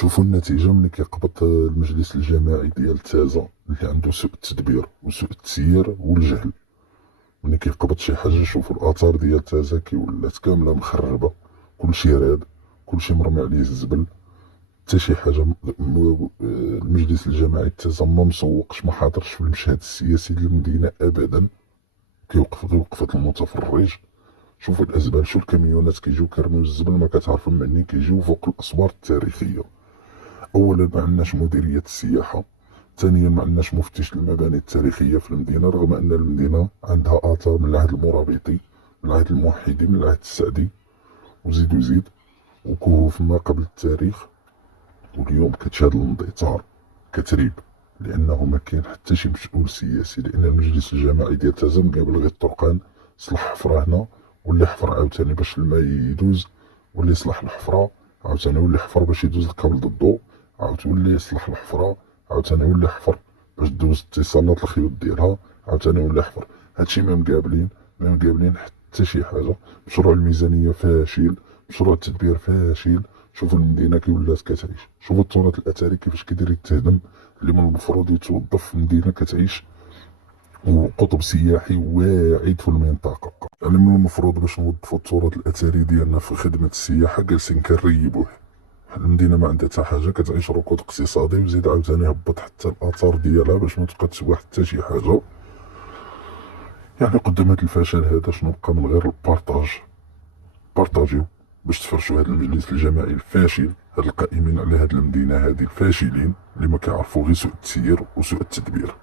شوفوا النتيجة ملي كيقبض المجلس الجماعي ديال تازا اللي عنده سوء التدبير وسوء التسيير والجهل. ملي كيقبض شي حاجة شوفوا الآثار ديال تازا كي ولات كاملة مخربة، كلشي راد، كلشي مرمي عليه الزبل. حتى شي حاجة المجلس الجماعي تازا ما مسوقش، ما حاضرش في المشهد السياسي للمدينة أبدا، كيوقف غير وقفة المتفرج. شوفوا الأزبال، شو الكاميونات كيجيو كيرميو الزبل ما كتعرف منين كيجيو فوق الأسوار التاريخية. اولا ما عندناش مديريه السياحه، ثانيا ما عندناش مفتش المباني التاريخيه في المدينه، رغم ان المدينه عندها اثار من العهد المرابطي، من العهد الموحدي، من العهد السعدي، وزيد وزيد، وكهوف ما قبل التاريخ. واليوم كتشهد الاندثار كتريب، لانه ما كاين حتى شي مسؤول سياسي، لان المجلس الجماعي ديال تازا قابل غير الطرقان، صلح حفره هنا واللي حفر عاوتاني باش الماء يدوز، واللي صلح الحفره عاوتاني واللي حفر باش يدوز الكابل الضوء، عاود ولي يصلح الحفره، عاوتاني ولي حفر باش دوز اتصالات الخيوط ديالها، عاوتاني ولي حفر. هادشي ما مقابلين، ما مقابلين حتى شي حاجه. مشروع الميزانيه فاشل، مشروع التدبير فاشل. شوفوا المدينه كي ولات كتعيش، شوفوا التراث الاثري كيفاش كيدير يتهدم، اللي من المفروض يتوظف في مدينه كتعيش وقطب سياحي واعد في المنطقه. يعني من المفروض باش نوظفوا التراث الاثري ديالنا في خدمه السياحه جالسين كنريبوه. المدينه ما عندها حتى حاجه، كتعيش ركود اقتصادي، وزيد عاوتاني هبط حتى الاثار ديالها باش ما تبقى تسوى حتى شي حاجه. يعني قدام هذا الفشل هذا شنو بقى من غير البارطاج؟ بارطاجيو باش تفرشوا هذا المجلس الجماعي الفاشل، هاد القائمين على هاد المدينه هادي الفاشلين اللي ما كيعرفوا غير سوء التسيير وسوء التدبير.